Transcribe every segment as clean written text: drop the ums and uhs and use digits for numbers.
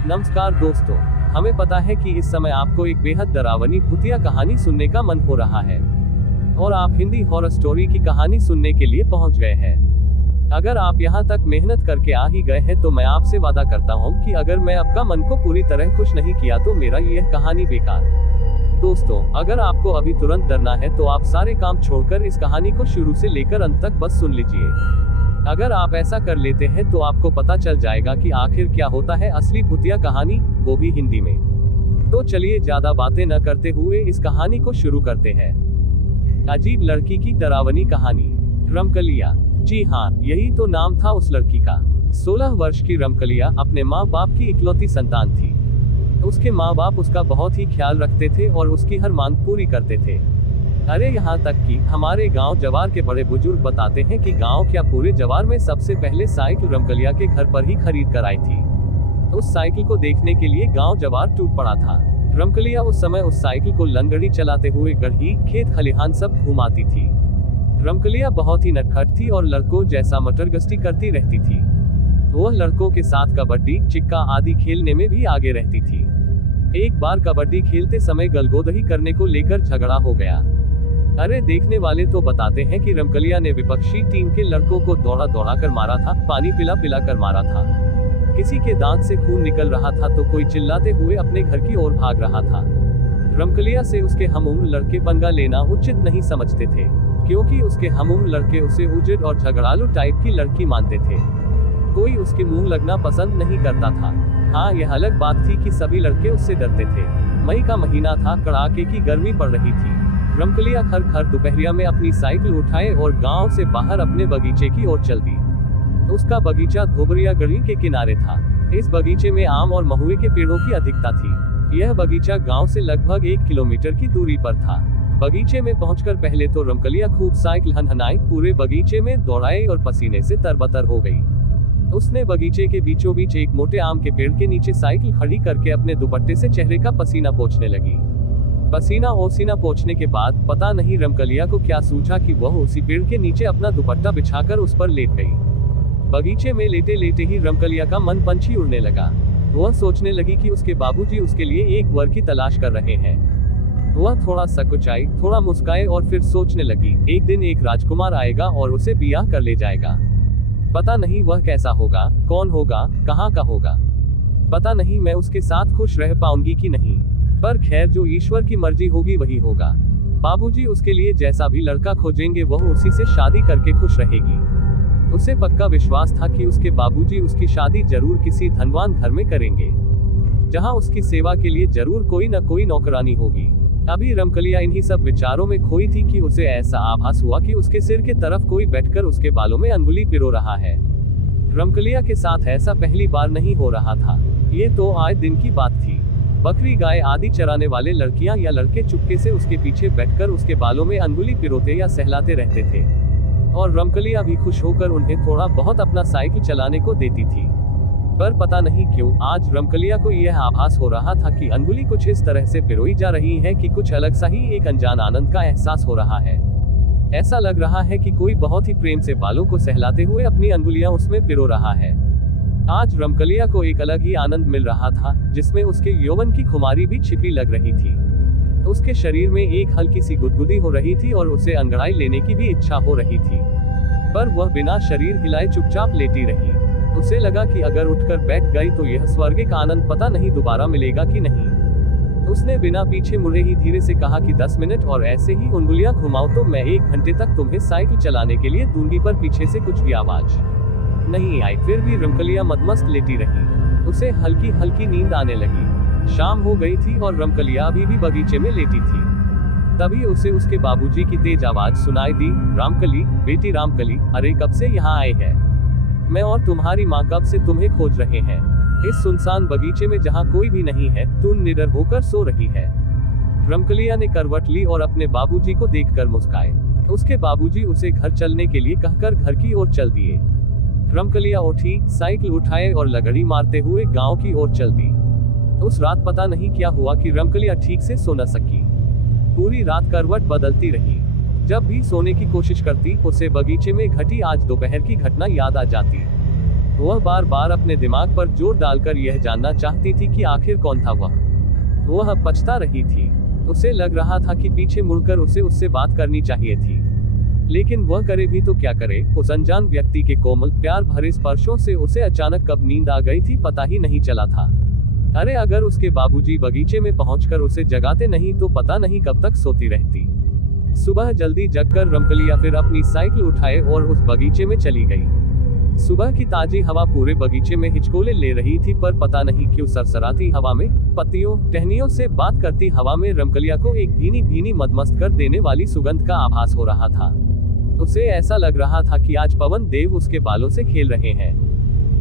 नमस्कार दोस्तों, हमें पता है कि इस समय आपको एक बेहद डरावनी भूतिया कहानी सुनने का मन हो रहा है और आप हिंदी हॉरर स्टोरी की कहानी सुनने के लिए पहुंच गए हैं। अगर आप यहां तक मेहनत करके आ ही गए हैं तो मैं आपसे वादा करता हूं कि अगर मैं आपका मन को पूरी तरह खुश नहीं किया तो मेरा यह कहानी बेकार। दोस्तों, अगर आपको अभी तुरंत डरना है तो आप सारे काम छोड़कर इस कहानी को शुरू से लेकर अंत तक बस सुन लीजिए। अगर आप ऐसा कर लेते हैं तो आपको पता चल जाएगा कि आखिर क्या होता है असली भूतिया कहानी, वो भी हिंदी में। तो चलिए ज्यादा बातें न करते हुए इस कहानी को शुरू करते हैं। अजीब लड़की की डरावनी कहानी। रमकलिया। जी हाँ, यही तो नाम था उस लड़की का। 16 वर्ष की रमकलिया अपने माँ बाप की इकलौती संतान थी। उसके माँ बाप उसका बहुत ही ख्याल रखते थे और उसकी हर मांग पूरी करते थे। अरे यहाँ तक कि हमारे गांव जवार के बड़े बुजुर्ग बताते हैं कि गांव क्या पूरे जवार में सबसे पहले साइकिल रमकलिया के घर पर ही खरीद कर आई थी। उस साइकिल को देखने के लिए गांव जवार टूट पड़ा था। रमकलिया उस समय उस साइकिल को लंगड़ी चलाते हुए गढ़ी, खेत खलिहान सब घुमाती थी। रमकलिया बहुत ही नटखट थी और लड़कों जैसा मटरगश्ती करती रहती थी। वह लड़कों के साथ कबड्डी, चिक्का आदि खेलने में भी आगे रहती थी। एक बार कबड्डी खेलते समय गलगोदही करने को लेकर झगड़ा हो गया। अरे देखने वाले तो बताते हैं कि रमकलिया ने विपक्षी टीम के लड़कों को दौड़ा दौड़ा कर मारा था, पानी पिला पिला कर मारा था। किसी के दांत से खून निकल रहा था तो कोई चिल्लाते हुए अपने घर की ओर भाग रहा था। रमकलिया से उसके हमउम्र लड़के पंगा लेना उचित नहीं समझते थे, क्योंकि उसके हमउम्र लड़के उसे उजड़ और झगड़ालू टाइप की लड़की मानते थे। कोई उसके मुंह लगना पसंद नहीं करता था। हाँ, यह अलग बात थी कि सभी लड़के उससे डरते थे। मई का महीना था, कड़ाके की गर्मी पड़ रही थी। रमकलिया खर दोपहरिया में अपनी साइकिल उठाए और गांव से बाहर अपने बगीचे की ओर चल दी। उसका बगीचा धोबरिया गढ़ी के किनारे था। इस बगीचे में आम और महुए के पेड़ों की अधिकता थी। यह बगीचा गांव से लगभग 1 किलोमीटर की दूरी पर था। बगीचे में पहुंचकर पहले तो रमकलिया खूब साइकिल हनहनाई, पूरे बगीचे में दौड़ाई और पसीने से तरबतर हो गई। उसने बगीचे के बीचों बीच एक मोटे आम के पेड़ के नीचे साइकिल खड़ी करके अपने दुपट्टे से चेहरे का पसीना पोंछने लगी। पसीना ओसीना पोंछने के बाद पता नहीं रमकलिया को क्या सूझा कि वह उसी पेड़ के नीचे अपना दुपट्टा बिछाकर उस पर लेट गई। बगीचे में लेटे लेटे ही रमकलिया का मन पंछी उड़ने लगा। वह सोचने लगी कि उसके बाबूजी उसके लिए एक वर की तलाश कर रहे हैं। वह थोड़ा सकुचाई, थोड़ा मुस्काए और फिर सोचने लगी, एक दिन एक राजकुमार आएगा और उसे ब्याह कर ले जाएगा। पता नहीं वह कैसा होगा, कौन होगा, कहाँ का होगा। पता नहीं मैं उसके साथ खुश रह पाऊंगी कि नहीं, पर खैर जो ईश्वर की मर्जी होगी वही होगा। बाबूजी उसके लिए जैसा भी लड़का खोजेंगे वह उसी से शादी करके खुश रहेगी। उसे पक्का विश्वास था कि उसके बाबूजी उसकी शादी जरूर किसी धनवान घर में करेंगे, जहां उसकी सेवा के लिए जरूर कोई न कोई नौकरानी होगी। अभी रमकलिया इन्हीं सब विचारों में खोई थी कि उसे ऐसा आभास हुआ कि उसके सिर के तरफ कोई बैठकर उसके बालों में अंगुली पिरो रहा है। रमकलिया के साथ ऐसा पहली बार नहीं हो रहा था, ये तो आए दिन की बात थी। बकरी, गाय आदि चराने वाले लड़कियां या लड़के चुपके से उसके पीछे बैठकर उसके बालों में अंगुली पिरोते या सहलाते रहते थे, और रमकलिया भी खुश होकर उन्हें थोड़ा बहुत अपना साइकिल चलाने को देती थी। पर पता नहीं क्यों आज रमकलिया को यह आभास हो रहा था कि अंगुली कुछ इस तरह से पिरोई जा रही है कि कुछ अलग सा ही एक अनजान आनंद का एहसास हो रहा है। ऐसा लग रहा है कि कोई बहुत ही प्रेम से बालों को सहलाते हुए अपनी अंगुलियां उसमें पिरो रहा है। आज रमकलिया को एक अलग ही आनंद मिल रहा था, जिसमें उसके यौवन की खुमारी भी छिपी लग रही थी। उसके शरीर में एक हल्की सी गुदगुदी हो रही थी और उसे अंगड़ाई लेने की भी इच्छा हो रही थी, पर वह बिना शरीर हिलाए चुपचाप लेटी रही। उसे लगा कि अगर उठकर बैठ गई तो यह स्वर्ग का आनंद पता नहीं दोबारा मिलेगा कि नहीं। उसने बिना पीछे मुड़े ही धीरे से कहा कि 10 मिनट और ऐसे ही उंगलियां घुमाओ तो मैं 1 घंटे तक तुम्हें साइकिल चलाने के लिए दूंगी। पर पीछे से कुछ भी आवाज नहीं आई। फिर भी रमकलिया मदमस्त लेटी रही। उसे हल्की हल्की नींद आने लगी। शाम हो गई थी और रमकलिया अभी भी बगीचे में लेटी थी। तभी उसे उसके बाबूजी की तेज आवाज सुनाई दी, रामकली, बेटी रामकली, अरे कब से यहाँ आए हैं? मैं और तुम्हारी माँ कब से तुम्हें खोज रहे हैं। इस सुनसान बगीचे में जहाँ कोई भी नहीं है, तुम निडर होकर सो रही है। रमकलिया ने करवट ली और अपने बाबूजी को देखकर मुस्काए। उसके बाबूजी उसे घर चलने के लिए कहकर घर की ओर चल दिए। रमकलिया उठी, साइकिल उठाए और लगड़ी मारते हुए गांव की ओर चल दी। उस रात पता नहीं क्या हुआ कि रमकलिया ठीक से सो न सकी। पूरी रात करवट बदलती रही। जब भी सोने की कोशिश करती, उसे बगीचे में घटी आज दोपहर की घटना याद आ जाती। वह बार बार अपने दिमाग पर जोर डालकर यह जानना चाहती थी कि आखिर कौन था वह पछता रही थी। उसे लग रहा था कि पीछे मुड़कर उसे उससे बात करनी चाहिए थी, लेकिन वह करे भी तो क्या करे। उस अनजान व्यक्ति के कोमल प्यार भरे स्पर्शों से उसे अचानक कब नींद आ गई थी पता ही नहीं चला था। अरे अगर उसके बाबूजी बगीचे में पहुंचकर उसे जगाते नहीं तो पता नहीं कब तक सोती रहती। सुबह जल्दी जगकर रमकलिया फिर अपनी साइकिल उठाए और उस बगीचे में चली गई। सुबह की ताजी हवा पूरे बगीचे में हिचकोले ले रही थी, पर पता नहीं क्यों सरसराती हवा में, पत्तियों टहनियों से बात करती हवा में रमकलिया को एक भीनी भीनी मदमस्त कर देने वाली सुगंध का आभास हो रहा था। उसे ऐसा लग रहा था कि आज पवन देव उसके बालों से खेल रहे हैं।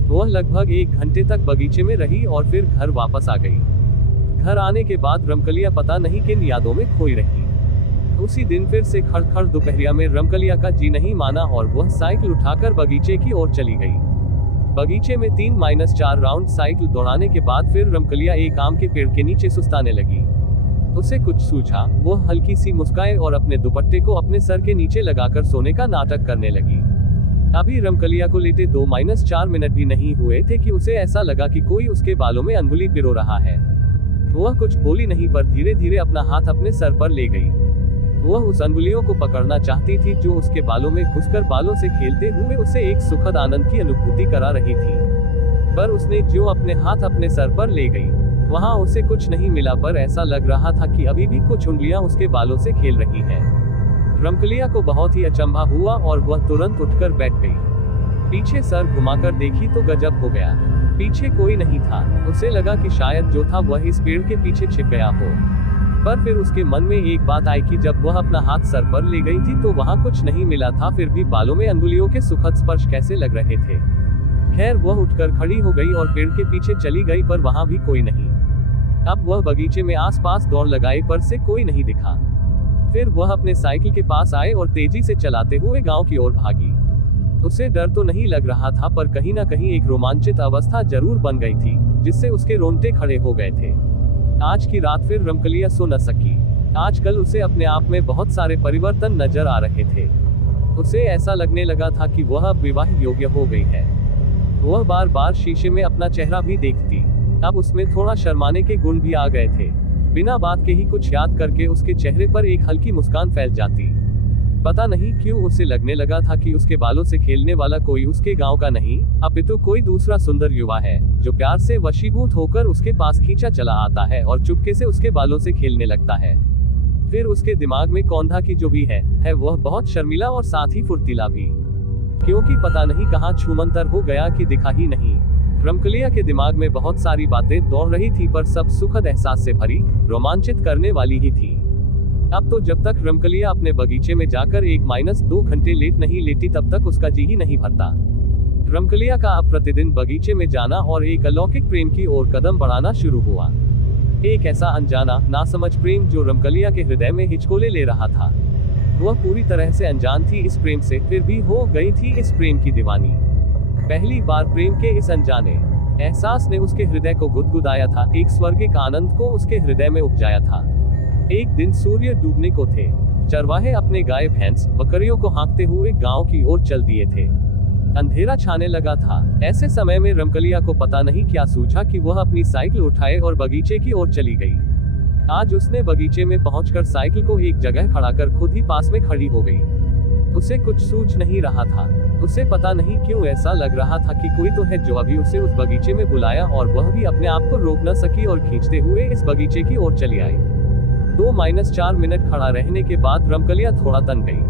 वह लगभग 1 घंटे तक बगीचे में रही और फिर घर वापस आ गई। घर आने के बाद रमकलिया पता नहीं किन यादों में खोई रही। उसी दिन फिर से खड़खड़ दोपहरिया में रमकलिया का जी नहीं माना और वह साइकिल उठाकर बगीचे की ओर चली गई। बगीचे में 3-4 राउंड साइकिल दौड़ाने के बाद फिर रमकलिया एक आम के पेड़ के नीचे सुस्ताने लगी। उसे कुछ सूझा, वह हल्की सी मुस्काए और अपने दुपट्टे को अपने सर के नीचे लगाकर सोने का नाटक करने लगी। अभी रमकलिया को लेटे 2-4 मिनट भी नहीं हुए थे कि उसे ऐसा लगा कि कोई उसके बालों में अंगुली पिरो रहा है। वह कुछ बोली नहीं, पर धीरे धीरे अपना हाथ अपने सर पर ले गई। वह उस अंगुलियों को पकड़ना चाहती थी जो उसके बालों में घुसकर बालों से खेलते हुए उसे एक सुखद आनंद की अनुभूति करा रही थी। पर उसने जो अपने हाथ अपने सर पर ले गई, वहां उसे कुछ नहीं मिला, पर ऐसा लग रहा था कि अभी भी कुछ उंगलियां उसके बालों से खेल रही हैं। रमकलिया को बहुत ही अचंभा हुआ और वह तुरंत उठकर बैठ गई। पीछे सर घुमाकर देखी तो गजब हो गया, पीछे कोई नहीं था। उसे लगा कि शायद जो था वह इस पेड़ के पीछे छिप गया हो, पर फिर उसके मन में एक बात आई कि जब वह अपना हाथ सर पर ले गई थी तो वहां कुछ नहीं मिला था, फिर भी बालों में अंगुलियों के सुखद स्पर्श कैसे लग रहे थे। खैर वह उठकर खड़ी हो गई और पेड़ के पीछे चली गई, पर वहां भी कोई नहीं। अब वह बगीचे में आसपास दौड़ लगाई, पर से कोई नहीं दिखा। फिर वह अपने साइकिल के पास आए और तेजी से चलाते हुए गांव की ओर भागी। उसे डर तो नहीं लग रहा था, पर कहीं ना कहीं एक रोमांचित अवस्था जरूर बन गई थी, जिससे उसके रोंगटे खड़े हो गए थे। आज की रात फिर रमकलिया सो न सकी। आजकल उसे अपने आप में बहुत सारे परिवर्तन नजर आ रहे थे। उसे ऐसा लगने लगा था कि वह अब विवाह योग्य हो गई है। वह बार बार शीशे में अपना चेहरा भी देखती। अब उसमें थोड़ा शर्माने के गुण भी आ गए थे। बिना बात के ही कुछ याद करके उसके चेहरे पर एक हल्की मुस्कान फैल जाती। पता नहीं क्यों उसे लगने लगा था कि उसके बालों से खेलने वाला कोई उसके गांव का नहीं, अपितु कोई दूसरा सुंदर युवा है, जो प्यार से वशीभूत होकर उसके पास खींचा चला आता है और चुपके से उसके बालों से खेलने लगता है। फिर उसके दिमाग में कौंधा की जो भी है वह बहुत शर्मिला और साथ ही फुर्तीला भी, क्योंकि पता नहीं कहाँ छूमंतर हो गया कि दिखा ही नहीं। रमकलिया के दिमाग में बहुत सारी बातें दौड़ रही थी, पर सब सुखद एहसास से भरी, रोमांचित करने वाली ही थी। अब तो जब तक रमकलिया अपने बगीचे में जाकर 1-2 घंटे लेट नहीं लेती तब तक उसका जी ही नहीं भरता। रमकलिया का अब प्रतिदिन बगीचे में जाना और एक अलौकिक प्रेम की ओर कदम बढ़ाना शुरू हुआ। एक ऐसा अनजाना नासमझ प्रेम जो रमकलिया के हृदय में हिचकोले ले रहा था। वह पूरी तरह से अनजान थी इस प्रेम से, फिर भी हो गई थी इस प्रेम की दीवानी। पहली बार प्रेम के इस अनजाने एहसास ने उसके हृदय को गुदगुदाया था, एक स्वर्गिक आनंद को उसके हृदय में उपजाया था। एक दिन सूर्य डूबने को थे। चरवाहे अपने गाय भैंस बकरियों को हाँकते हुए गांव की ओर चल दिए थे। अंधेरा छाने लगा था। ऐसे समय में रमकलिया को पता नहीं क्या सूझा कि वह अपनी साइकिल उठाए और बगीचे की ओर चली गई। आज उसने बगीचे में पहुंचकर साइकिल को एक जगह खड़ा कर खुद ही पास में खड़ी हो गई। उसे कुछ सूझ नहीं रहा था। उसे पता नहीं क्यों ऐसा लग रहा था कि कोई तो है जो अभी उसे उस बगीचे में बुलाया, और वह भी अपने आप को रोक न सकी और खींचते हुए इस बगीचे की ओर चली आई। 2-4 मिनट खड़ा रहने के बाद रमकलिया थोड़ा तन गई।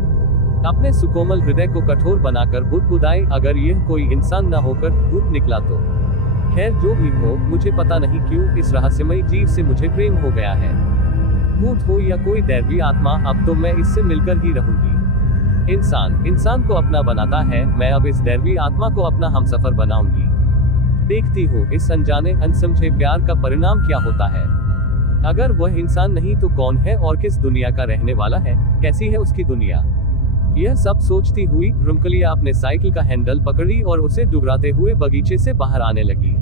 अपने सुकोमल हृदय को कठोर बनाकर बुदबुदाई, अगर यह कोई इंसान न होकर भूत निकला तो। खैर जो भी हो, मुझे पता नहीं क्यों इस रहस्यमयी जीव से मुझे प्रेम हो गया है। भूत हो या कोई दैवी आत्मा, अब तो मैं इससे मिलकर ही रहूंगी। इंसान को अपना बनाता है, मैं अब इस दैवी आत्मा को अपना हमसफर बनाऊंगी। देखती हूँ इस अनजाने अनसमझे प्यार का परिणाम क्या होता है। अगर वह इंसान नहीं तो कौन है और किस दुनिया का रहने वाला है, कैसी है उसकी दुनिया। यह सब सोचती हुई रमकलिया अपने साइकिल का हैंडल पकड़ी और उसे डुगराते हुए बगीचे से बाहर आने लगी।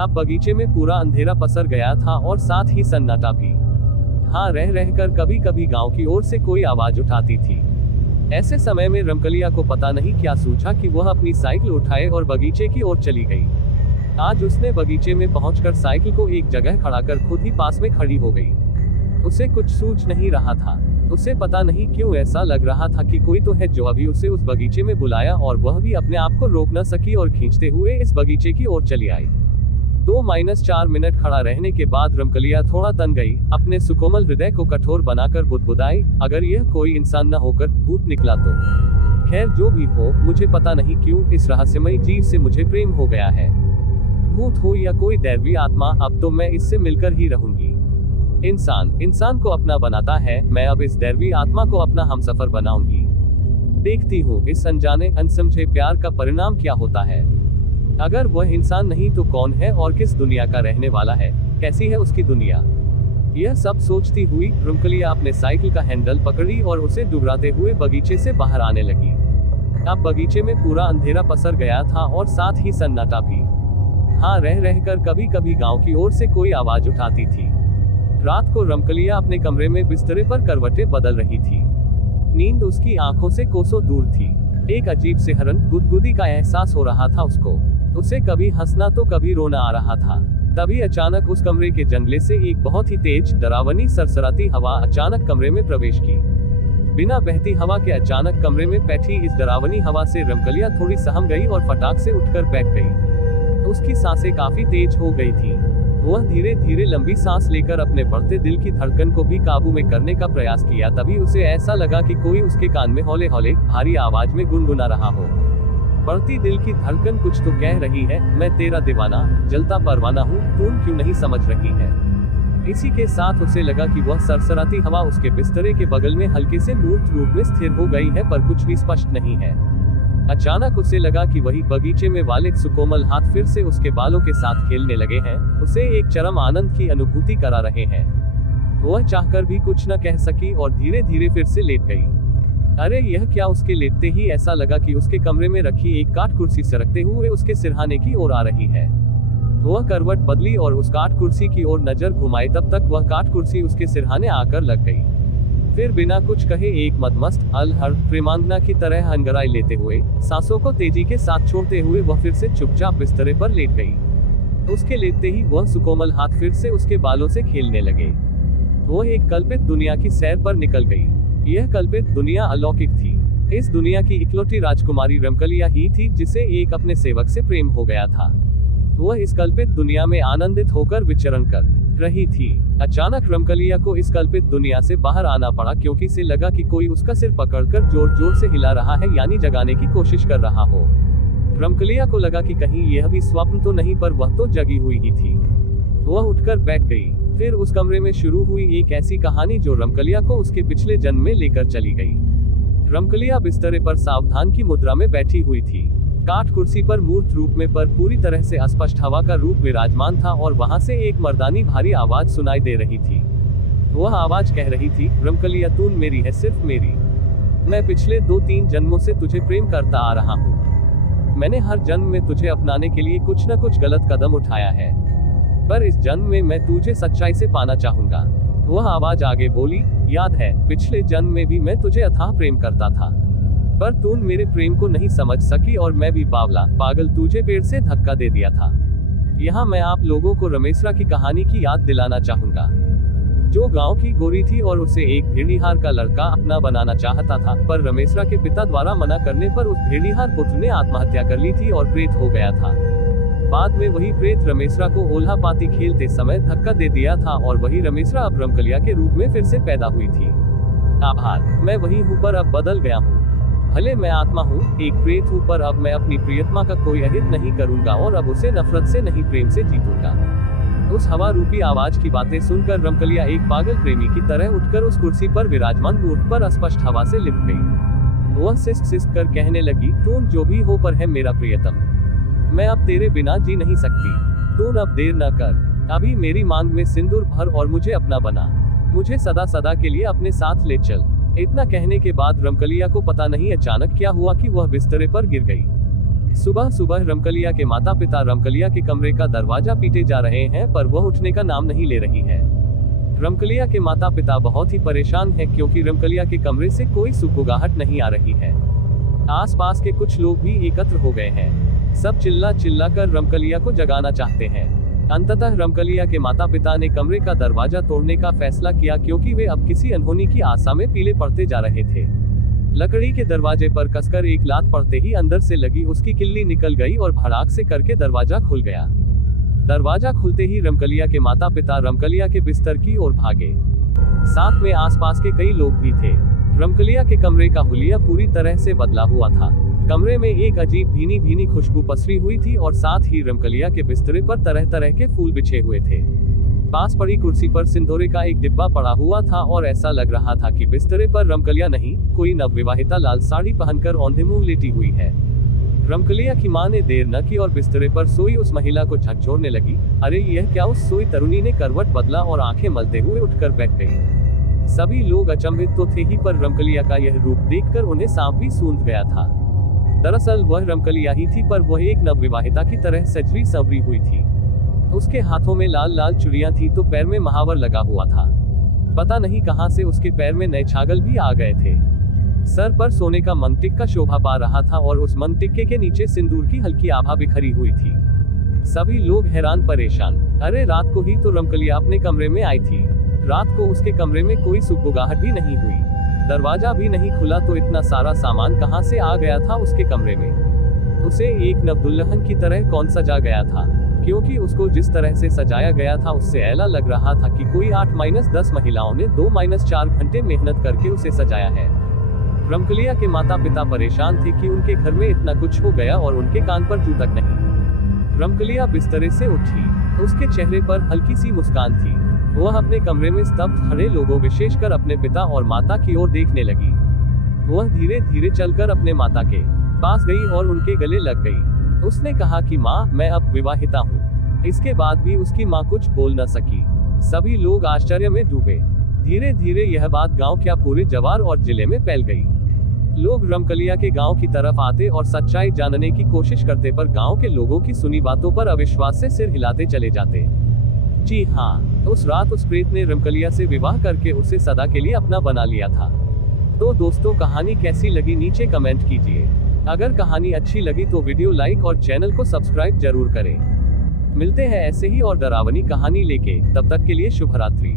अब बगीचे में पूरा अंधेरा पसर गया था और साथ ही सन्नाटा भी। हाँ, रह रहकर कभी कभी गांव की ओर से कोई आवाज उठाती थी। ऐसे समय में रमकलिया को पता नहीं क्या सूझा कि वह अपनी साइकिल उठाए और बगीचे की ओर चली गई। आज उसने बगीचे में पहुंचकर साइकिल को एक जगह खड़ा कर खुद ही पास में खड़ी हो गई। उसे कुछ सूझ नहीं रहा था। उसे पता नहीं क्यों ऐसा लग रहा था कि कोई तो है जो अभी उसे उस बगीचे में बुलाया, और वह भी अपने आप को रोक न सकी और खींचते हुए इस बगीचे की ओर चली आई। 2-4 मिनट खड़ा रहने के बाद रमकलिया थोड़ा तन गई। अपने सुकोमल हृदय को कठोर बनाकर बुदबुदाई, अगर यह कोई इंसान न होकर भूत निकला तो। खैर जो भी हो, मुझे पता नहीं क्यों इस रहस्यमयी जीव से मुझे प्रेम हो गया है। भूत हो या कोई दैवी आत्मा, अब तो मैं इससे मिलकर ही रहूंगी। इंसान को अपना बनाता है, मैं अब इस दैवी आत्मा को अपना हमसफर बनाऊंगी। देखती हूँ इस अनजाने अनसमझे प्यार का परिणाम क्या होता है। अगर वह इंसान नहीं तो कौन है और किस दुनिया का रहने वाला है, कैसी है उसकी दुनिया। यह सब सोचती हुई रमकलिया अपने साइकिल का हैंडल पकड़ी और उसे डुबराते हुए बगीचे से बाहर आने लगी। अब बगीचे में पूरा अंधेरा पसर गया था और साथ ही सन्नाटा भी। हाँ, रह रहकर कभी कभी गांव की ओर से कोई आवाज उठाती थी। रात को रमकलिया अपने कमरे में बिस्तरे पर करवटें बदल रही थी। नींद उसकी आंखों से कोसों दूर थी। एक अजीब सिहरन गुदगुदी का एहसास हो रहा था उसको। उसे कभी हंसना तो कभी रोना आ रहा था। तभी अचानक उस कमरे के जंगले से एक बहुत ही तेज डरावनी सरसराती हवा अचानक कमरे में प्रवेश की। बिना बहती हवा के अचानक कमरे में बैठी इस डरावनी हवा से रमकलिया थोड़ी सहम गई और फटाक से उठकर बैठ गई। उसकी सांसें काफी तेज हो गई थी। वह धीरे धीरे लंबी सांस लेकर अपने बढ़ते दिल की धड़कन को भी काबू में करने का प्रयास किया। तभी उसे ऐसा लगा कि कोई उसके कान में हौले हौले भारी आवाज में गुनगुना रहा हो। बढ़ती दिल की धड़कन कुछ तो कह रही है, मैं तेरा दीवाना जलता परवाना हूँ, तू क्यों नहीं समझ रही है। इसी के साथ उसे लगा कि वह सरसराती हवा उसके बिस्तरे के बगल में हल्के से मूर्त रूप में स्थिर हो गई है, पर कुछ भी स्पष्ट नहीं है। अचानक उसे लगा कि वही बगीचे में वाले सुकोमल हाथ फिर से उसके बालों के साथ खेलने लगे हैं, उसे एक चरम आनंद की अनुभूति करा रहे हैं। वह चाहकर भी कुछ न कह सकी और धीरे धीरे फिर से लेट गई। अरे यह क्या, उसके लेटते ही ऐसा लगा कि उसके कमरे में रखी एक काठ कुर्सी सरकते हुए उसके सिरहाने की ओर आ रही है। वह करवट बदली और उस काठ कुर्सी की ओर नजर घुमाई, तब तक वह काठ कुर्सी उसके सिरहाने आकर लग गई। फिर बिना कुछ कहे एक मदमस्त अलहड़ प्रेमांगना की तरह हंगराई लेते हुए, सांसों को तेजी के साथ छोड़ते हुए वह फिर से चुपचाप बिस्तरे पर लेट गई। उसके लेटते ही वह सुकोमल हाथ फिर से उसके बालों से खेलने लगे। वह एक कल्पित दुनिया की सैर पर निकल गई। यह कल्पित दुनिया अलौकिक थी। इस दुनिया की इकलौती राजकुमारी रमकलिया ही थी जिसे एक अपने सेवक से प्रेम हो गया था। वह इस कल्पित दुनिया में आनंदित होकर विचरण कर रही थी। अचानक रमकलिया को इस कल्पित दुनिया से बाहर आना पड़ा, क्योंकि इसे लगा कि कोई उसका सिर पकड़कर जोर जोर से हिला रहा है, यानी जगाने की कोशिश कर रहा हो। रमकलिया को लगा कि कहीं यह भी स्वप्न तो नहीं, पर वह तो जगी हुई ही थी। वह उठकर बैठ गई। फिर उस कमरे में शुरू हुई एक ऐसी कहानी जो रमकलिया को उसके पिछले जन्म में लेकर चली गई। रमकलिया बिस्तरे पर सावधान की मुद्रा में बैठी हुई थी। काठ कुर्सी पर मूर्त रूप में पर पूरी तरह से अस्पष्ट हवा का रूप विराजमान था और वहां से एक मर्दानी भारी आवाज सुनाई दे रही थी। वह आवाज कह रही थी, रमकलिया तू मेरी है, सिर्फ मेरी। मैं पिछले 2-3 जन्मों से तुझे प्रेम करता आ रहा हूँ। मैंने हर जन्म में तुझे अपनाने के लिए कुछ न कुछ गलत कदम उठाया है, पर इस जन्म में मैं तुझे सच्चाई से पाना चाहूंगा। वह आवाज आगे बोली, याद है पिछले जन्म में भी मैं तुझे अथाह प्रेम करता था, पर तू मेरे प्रेम को नहीं समझ सकी और मैं भी बावला पागल तुझे पेड़ से धक्का दे दिया था। यहाँ मैं आप लोगों को रमेशरा की कहानी की याद दिलाना चाहूंगा, जो गांव की गोरी थी और उसे एक भेड़िहार का लड़का अपना बनाना चाहता था, पर रमेशरा के पिता द्वारा मना करने पर उस भेड़िहार पुत्र ने आत्महत्या कर ली थी और प्रेत हो गया था। बाद में वही प्रेत रमेशरा को ओल्हा पाती खेलते समय धक्का दे दिया था और वही रमेशरा अब रमकलिया के रूप में फिर से पैदा हुई थी। आभार, मैं वही हूँ पर अब बदल गया हूँ। भले मैं आत्मा हूँ, एक प्रेत हूँ, पर अब मैं अपनी प्रियतमा का कोई अहित नहीं करूंगा और अब उसे नफरत से नहीं प्रेम से जीतूंगा। उस हवा रूपी आवाज की बातें सुनकर रमकलिया एक पागल प्रेमी की तरह उठकर उस कुर्सी पर विराजमान मूर्त पर अस्पष्ट हवा से लिपट गई। वह सिसक सिसक कर कहने लगी, तुम जो भी हो पर है मेरा प्रियतम, मैं अब तेरे बिना जी नहीं सकती। तू अब देर न कर, अभी मेरी मांग में सिंदूर भर और मुझे अपना बना, मुझे सदा सदा के लिए अपने साथ ले चल। इतना कहने के बाद रमकलिया को पता नहीं अचानक क्या हुआ कि वह बिस्तरे पर गिर गई। सुबह सुबह रमकलिया के माता पिता रमकलिया के कमरे का दरवाजा पीटे जा रहे हैं, पर वह उठने का नाम नहीं ले रही है। रमकलिया के माता पिता बहुत ही परेशान हैं क्योंकि रमकलिया के कमरे से कोई सुगबुगाहट नहीं आ रही है। आसपास के कुछ लोग भी एकत्र हो गए हैं। सब चिल्ला चिल्ला कर रमकलिया को जगाना चाहते हैं। अंततः रमकलिया के माता पिता ने कमरे का दरवाजा तोड़ने का फैसला किया क्योंकि वे अब किसी अनहोनी की आशा में पीले पड़ते जा रहे थे। लकड़ी के दरवाजे पर कसकर एक लात पड़ते ही अंदर से लगी उसकी किल्ली निकल गई और भड़ाक से करके दरवाजा खुल गया। दरवाजा खुलते ही रमकलिया के माता पिता रमकलिया के बिस्तर की ओर भागे। साथ में आसपास के कई लोग भी थे। रमकलिया के कमरे का हुलिया पूरी तरह से बदला हुआ था। कमरे में एक अजीब भीनी भीनी खुशबू पसरी हुई थी और साथ ही रमकलिया के बिस्तरे पर तरह तरह के फूल बिछे हुए थे। पास पड़ी कुर्सी पर सिंदूरे का एक डिब्बा पड़ा हुआ था और ऐसा लग रहा था कि बिस्तरे पर रमकलिया नहीं, कोई नवविवाहिता लाल साड़ी पहनकर औंधे मुंह लेटी हुई है। रमकलिया की मां ने देर न की और बिस्तरे पर सोई उस महिला को झकझोरने लगी। अरे यह क्या! उस सोई तरुणी ने करवट बदला और आंखें मलते हुए उठकर बैठ गई। सभी लोग अचंभित तो थे ही, पर रमकलिया का यह रूप देखकर उन्हें सांप भी सूंघ गया था। दरअसल वह रमकलिया ही थी, पर वह एक नवविवाहिता की तरह सजरी संवरी हुई थी। उसके हाथों में लाल लाल चूड़ियां थी तो पैर में महावर लगा हुआ था। पता नहीं कहां से उसके पैर में नए छागल भी आ गए थे। सर पर सोने का मंगटिक्का शोभा पा रहा था और उस मंगटिक्के के नीचे सिंदूर की हल्की आभा बिखरी हुई थी। सभी लोग हैरान परेशान। अरे रात को ही तो रमकलिया अपने कमरे में आई थी। रात को उसके कमरे में कोई सुगबुगाहट भी नहीं हुई, दरवाजा भी नहीं खुला, तो इतना सारा सामान कहां से आ गया था उसके कमरे में? उसे एक नवदुल्हन की तरह कौन सजा गया था? क्योंकि उसको जिस तरह से सजाया गया था उससे ऐसा लग रहा था कि कोई 8-10 महिलाओं ने 2-4 घंटे मेहनत करके उसे सजाया है। रमकलिया के माता पिता परेशान थे कि उनके घर में इतना कुछ हो गया और उनके कान पर जू तक नहीं। रमकलिया बिस्तरे से उठी, उसके चेहरे पर हल्की सी मुस्कान थी। वह अपने कमरे में स्तब्ध खड़े लोगों, विशेषकर अपने पिता और माता की ओर देखने लगी। वह धीरे धीरे चलकर अपने माता के पास गई और उनके गले लग गई। उसने कहा कि माँ, मैं अब विवाहिता हूँ। इसके बाद भी उसकी माँ कुछ बोल न सकी। सभी लोग आश्चर्य में डूबे। धीरे धीरे यह बात गांव क्या पूरे जवार और जिले में फैल गई। लोग रमकलिया के गांव की तरफ आते और सच्चाई जानने की कोशिश करते, पर गांव के लोगों की सुनी बातों पर अविश्वास से सिर हिलाते चले जाते। जी हाँ, उस रात उस प्रेत ने रमकलिया से विवाह करके उसे सदा के लिए अपना बना लिया था। तो दोस्तों, कहानी कैसी लगी नीचे कमेंट कीजिए। अगर कहानी अच्छी लगी तो वीडियो लाइक और चैनल को सब्सक्राइब जरूर करें। मिलते हैं ऐसे ही और डरावनी कहानी लेके, तब तक के लिए शुभ रात्रि।